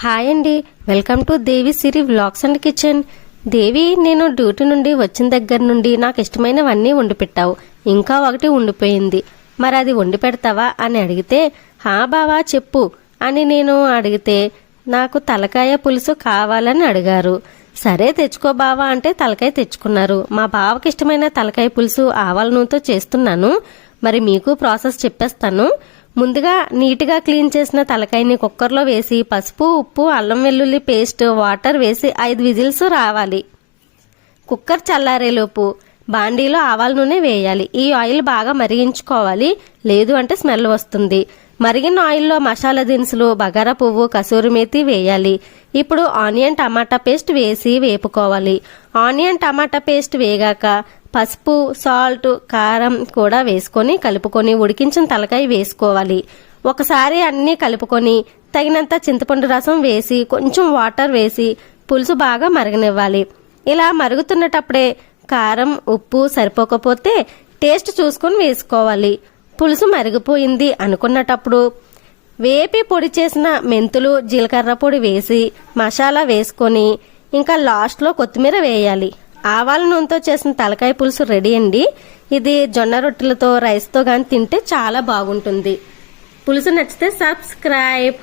Hi అండి. Welcome to Devi Siri vlogs and kitchen. Devi నేను duty నుండి వచ్చిన దగ్గర నుండి నాకు ఇష్టమైనవన్నీ వండి పెట్టావు. ఇంకా ఒకటి ఉండిపోయింది. మరి అది వండి పెడతావా అని అడిగితే హా బావా చెప్పు అని నేను అడిగితే నాకు తలకాయ పులుసు కావాలని అడిగారు. సరే తెచ్చుకో బావా అంటే తలకాయ తెచ్చుకున్నారు. మా బావకి ఇష్టమైన తలకాయ పులుసు ఆవాల నూనెతో చేస్తున్నాను. మరి మీకు ప్రాసెస్ చెప్పేస్తాను. ముందుగా నీట్గా క్లీన్ చేసిన తలకాయని కుక్కర్లో వేసి పసుపు ఉప్పు అల్లం వెల్లుల్లి పేస్ట్ వాటర్ వేసి ఐదు విజిల్స్ రావాలి. కుక్కర్ చల్లారేలోపు బాండీలో ఆవాల నూనె వేయాలి. ఈ ఆయిల్ బాగా మరిగించుకోవాలి. లేదు అంటే స్మెల్ వస్తుంది. మరిగిన ఆయిల్లో మసాలా దినుసులు బగారా పువ్వు కసూరి మేతి వేయాలి. ఇప్పుడు ఆనియన్ టమాటా పేస్ట్ వేసి వేపుకోవాలి. ఆనియన్ టమాటా పేస్ట్ వేగాక పసుపు సాల్ట్ కారం కూడా వేసుకొని కలుపుకొని ఉడికించిన తలకాయ వేసుకోవాలి. ఒకసారి అన్నీ కలుపుకొని తగినంత చింతపండు రసం వేసి కొంచెం వాటర్ వేసి పులుసు బాగా మరగనివ్వాలి. ఇలా మరుగుతున్నటప్పుడే కారం ఉప్పు సరిపోకపోతే టేస్ట్ చూసుకొని వేసుకోవాలి. పులుసు మరిగిపోయింది అనుకున్నటప్పుడు వేపి పొడి చేసిన మెంతులు జీలకర్ర పొడి వేసి మసాలా వేసుకొని ఇంకా లాస్ట్లో కొత్తిమీర వేయాలి. ఆవాల నూనెతో చేసిన తలకాయ పులుసు రెడీ అండి. ఇది జొన్న రొట్టెలతో రైస్తో కానీ తింటే చాలా బాగుంటుంది. పులుసు నచ్చితే సబ్స్క్రైబ్.